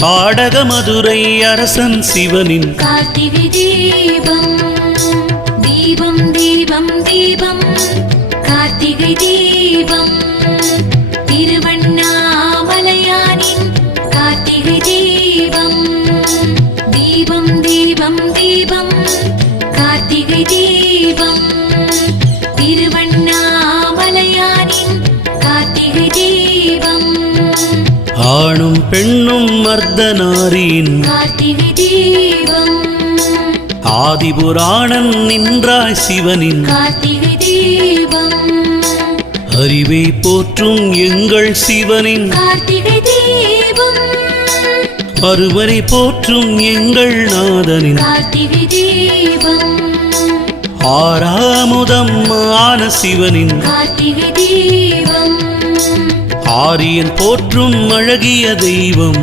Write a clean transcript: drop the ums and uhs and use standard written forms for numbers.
பாடக மதுரை அரசன் சிவனின் கார்த்திகை தீபம் தீபம் தீபம் தீபம் கார்த்திகை தீபம் திருவண்ணாமலையானின் கார்த்திகை தீபம் தீபம் தீபம் தீபம் கார்த்திகை தீபம் திருவண்ணாமலையானின் கார்த்திகை தீபம் ஆணும் பெண்ணும் மர்தனாரின் கார்த்திகை தீபம் ஆதிபுராணன் நின்றாய் சிவனின் கார்த்திகை தீபம் அறிவை போற்றும் எங்கள் சிவனின் கார்த்திகை தீபம் அருவரை போற்றும் எங்கள் நாதனின் கார்த்திகை தீபம் ஆறாமுதம் ஆன சிவனின் கார்த்திகை தீபம் ஆரியன் போற்றும் அழகிய தெய்வம்